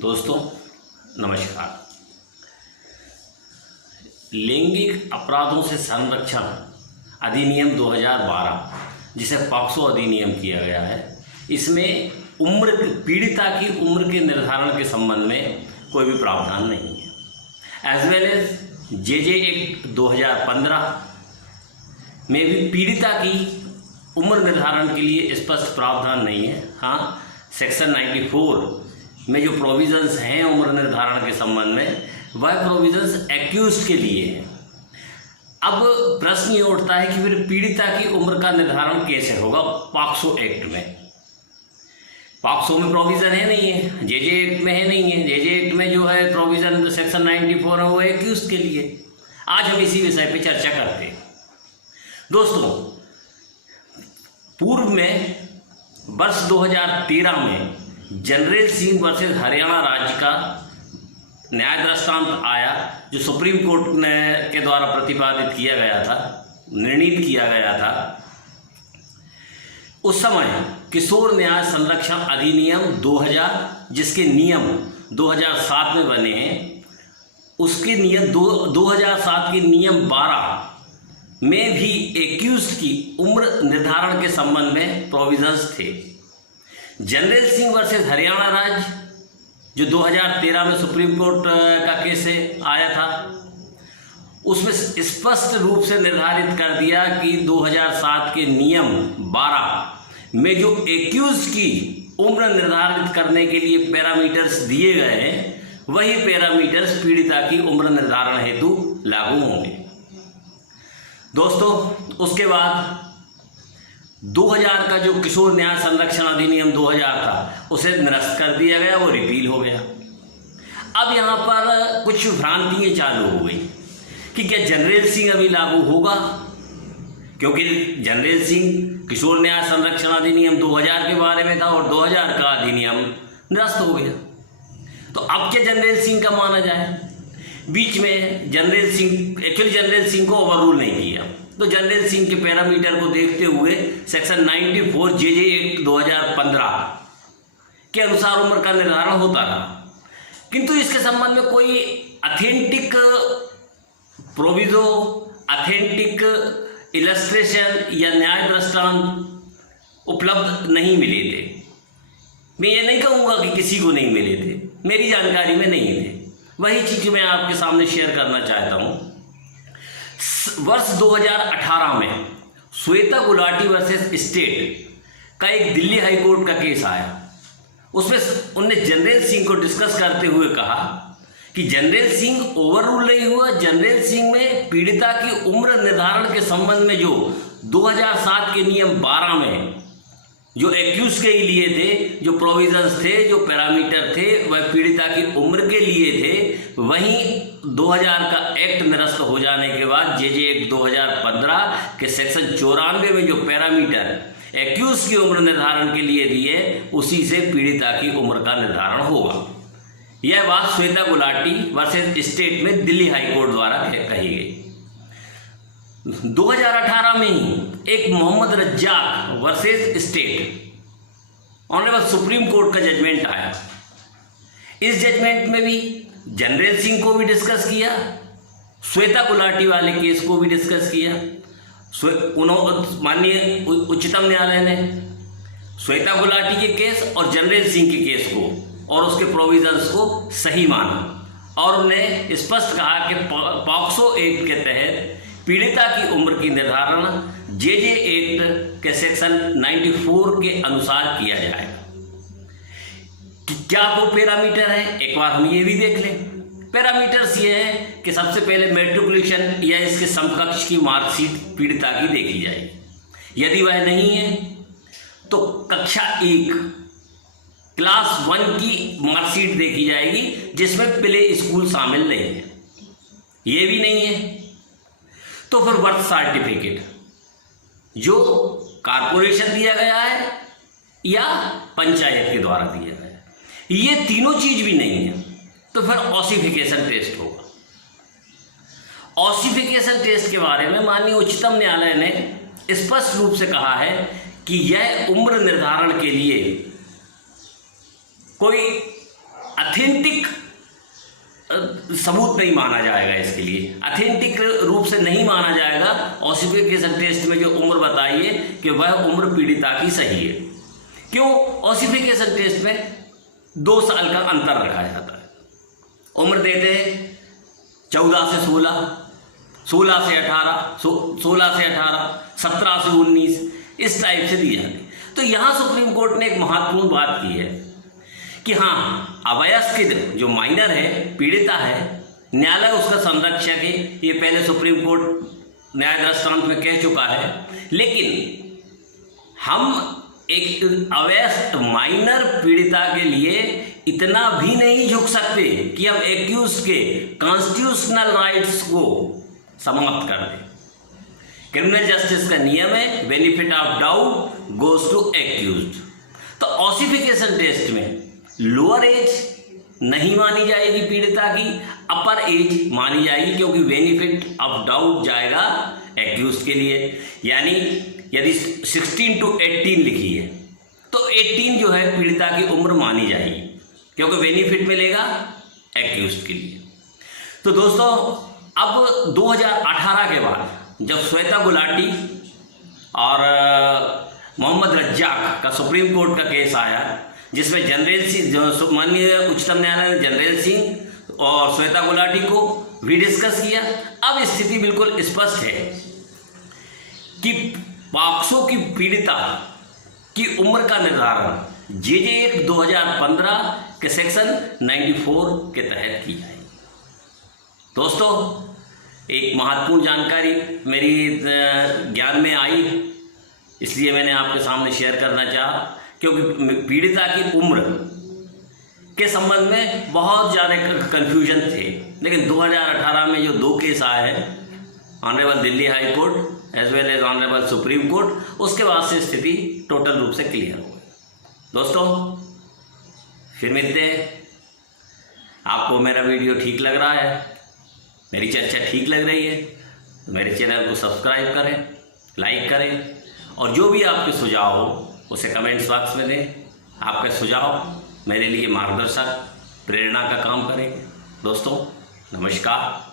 दोस्तों नमस्कार। लैंगिक अपराधों से संरक्षण अधिनियम 2012 जिसे पॉक्सो अधिनियम किया गया है, इसमें पीड़िता की उम्र के निर्धारण के संबंध में कोई भी प्रावधान नहीं है। As well as JJ act 2015 में भी पीड़िता की उम्र निर्धारण के लिए स्पष्ट प्रावधान नहीं है। हाँ, सेक्शन 94 में जो प्रोविजंस हैं उम्र निर्धारण के संबंध में, वह प्रोविजंस एक्यूज्ड के लिए है। अब प्रश्न ये उठता है कि फिर पीड़िता की उम्र का निर्धारण कैसे होगा पॉक्सो एक्ट में। पॉक्सो में प्रोविजन है नहीं है, जेजे एक्ट में है नहीं है। जेजे एक्ट में जो है प्रोविजन सेक्शन 94 है वो एक्यूज्ड के लिए। आज हम इसी विषय पे चर्चा करते हैं। दोस्तों, पूर्व में वर्ष 2013 में जनरल सिंह वर्सेस हरियाणा राज्य का न्याय दृष्टांत आया, जो सुप्रीम कोर्ट के द्वारा प्रतिपादित किया गया था, निर्णीत किया गया था। उस समय किशोर न्याय संरक्षण अधिनियम 2000, जिसके नियम 2007 में बने हैं, उसके नियम 2007 के नियम 12 में भी एक्यूज्ड की उम्र निर्धारण के संबंध में प्रोविजंस थे। जनरल सिंह वर्सेस हरियाणा राज्य जो 2013 में सुप्रीम कोर्ट का केस आया था, उसमें स्पष्ट रूप से निर्धारित कर दिया कि 2007 के नियम 12 में जो एक्यूज की उम्र निर्धारित करने के लिए पैरामीटर्स दिए गए हैं, वही पैरामीटर्स पीड़िता की उम्र निर्धारण हेतु लागू होंगे। दोस्तों, उसके बाद 2000 का जो किशोर न्याय संरक्षण अधिनियम 2000 था, उसे निरस्त कर दिया गया, वो रिपील हो गया। अब यहाँ पर कुछ भ्रांतियाँ चालू हो गई कि क्या जनरल सिंह अभी लागू होगा, क्योंकि जनरल सिंह किशोर न्याय संरक्षण अधिनियम 2000 के बारे में था और 2000 का अधिनियम निरस्त हो गया। तो अब क्या जनरल सिंह का माना जाए? बीच में जनरल सिंह को ओवररूल नहीं किया, तो जनरल सिंह के पैरामीटर को देखते हुए सेक्शन 94 जेजे एक्ट 2015 के अनुसार उम्र का निर्धारण होता रहा। किंतु इसके संबंध में कोई अथेंटिक प्रोविजो, अथेंटिक इलस्ट्रेशन या न्याय दृष्टांत उपलब्ध नहीं मिले थे। मैं ये नहीं कहूँगा कि किसी को नहीं मिले थे, मेरी जानकारी में नहीं थे। वही चीज़ मैं आपके सामने शेयर करना चाहता हूँ। वर्ष 2018 में श्वेता गुलाटी वर्सेस स्टेट का एक दिल्ली हाई कोर्ट का केस आया। उसमें उनने जनरल सिंह को डिस्कस करते हुए कहा कि जनरल सिंह ओवररूल नहीं हुआ। जनरल सिंह में पीड़िता की उम्र निर्धारण के संबंध में जो 2007 के नियम 12 में जो एक्यूज के लिए थे, जो प्रोविजंस थे, जो पैरामीटर थे, वह पीड़िता की उम्र के लिए थे। वहीं 2000 का एक्ट निरस्त हो जाने के बाद जेजे एक्ट 2015 के सेक्शन 94 में जो पैरामीटर एक्यूज की उम्र निर्धारण के लिए दिए, उसी से पीड़िता की उम्र का निर्धारण होगा। यह बात श्वेता गुलाटी वर्सेस स्टेट में दिल्ली हाई कोर्ट द्वारा कही गई। 2018 में ही एक Mohammad Razzaq versus state honourable supreme court का जजमेंट आया। इस जजमेंट में भी जनरल सिंह को भी डिस्कस किया, श्वेता गुलाटी वाले केस को भी डिस्कस किया। माननीय उच्चतम न्यायालय ने श्वेता गुलाटी के केस और जनरल सिंह के केस को और उसके प्रोविजंस को सही माना और उन्हें स्पष्ट कहा कि पॉक्सो एक्ट के तहत पीड़िता की उम्र की निर्धारण जेजे एक्ट के सेक्शन 94 के अनुसार किया जाएगा। कि क्या वो पैरामीटर है, एक बार हम ये भी देख लें। पैरामीटर्स ये हैं कि सबसे पहले मैट्रिकुलेशन या इसके समकक्ष की मार्कशीट पीड़िता की देखी जाएगी। यदि वह नहीं है तो कक्षा 1 क्लास 1 की मार्कशीट देखी जाएगी, जिसमें प्ले स्कूल शामिल नहीं है। ये भी नहीं है तो फिर बर्थ सर्टिफिकेट जो कारपोरेशन दिया गया है या पंचायत के द्वारा दिया गया है, ये तीनों चीज भी नहीं है तो फिर ऑसिफिकेशन टेस्ट होगा। ऑसिफिकेशन टेस्ट के बारे में माननीय उच्चतम न्यायालय ने स्पष्ट रूप से कहा है कि यह उम्र निर्धारण के लिए कोई ऑथेंटिक सबूत नहीं माना जाएगा, इसके लिए ऑथेंटिक रूप से नहीं माना जाएगा। ऑसिफिकेशन टेस्ट में जो उम्र बताई है कि वह उम्र पीड़िता की सही है। क्यों? ऑसिफिकेशन टेस्ट में 2 साल का अंतर रखा जाता है। उम्र देते हैं 14 से 16, 16 से 18, 16 से 18, 17 से 19, इस टाइप से दी जाती है। तो यहाँ सुप्रीम कोर्ट ने एक महत्वपूर्ण बात की है कि हाँ, अवयस्क जो माइनर है, पीड़िता है, न्यायालय उसका संरक्षक है। ये पहले सुप्रीम कोर्ट न्याय दृष्टांत में कह चुका है। लेकिन हम एक अवयस्क माइनर पीड़िता के लिए इतना भी नहीं झुक सकते कि हम एक्यूज के कॉन्स्टिट्यूशनल राइट्स को समाप्त कर दें। क्रिमिनल जस्टिस का नियम है, benefit of doubt goes to accused. तो ऑसिफिकेशन टेस्ट में लोअर एज नहीं मानी जाएगी पीड़िता की, अपर एज मानी जाएगी, क्योंकि बेनिफिट ऑफ डाउट जाएगा एक्यूज के लिए। यानी यदि 16 to 18 लिखी है तो 18 जो है पीड़िता की उम्र मानी जाएगी, क्योंकि बेनिफिट मिलेगा एक्यूज के लिए। तो दोस्तों, अब 2018 के बाद जब श्वेता गुलाटी और मोहम्मद रज्जाक का सुप्रीम कोर्ट का केस आया, जिसमें जनरल सिंह, जो माननीय उच्चतम न्यायालय ने जनरल सिंह और श्वेता गुलाटी को भी डिस्कस किया, अब स्थिति बिल्कुल स्पष्ट है कि पॉक्सो की पीड़िता की उम्र का निर्धारण JJ एक्ट 2015 के सेक्शन 94 के तहत की जाए। दोस्तों, एक महत्वपूर्ण जानकारी मेरी ज्ञान में आई, इसलिए मैंने आपके सामने शेयर करना चाहा, क्योंकि पीड़िता की उम्र के संबंध में बहुत ज़्यादा कन्फ्यूजन थे। लेकिन 2018 में जो 2 केस आए हैं, honourable Delhi high court as well as honourable supreme court, उसके बाद से स्थिति टोटल रूप से क्लियर हो गई। दोस्तों, फिर मिलते हैं। आपको मेरा वीडियो ठीक लग रहा है, मेरी चर्चा ठीक लग रही है, तो मेरे चैनल को सब्सक्राइब करें, लाइक करें, और जो भी आपके सुझाव हो उसे कमेंट्स बॉक्स में दें। आपके सुझाव मेरे लिए मार्गदर्शक, प्रेरणा का काम करेंगे। दोस्तों, नमस्कार।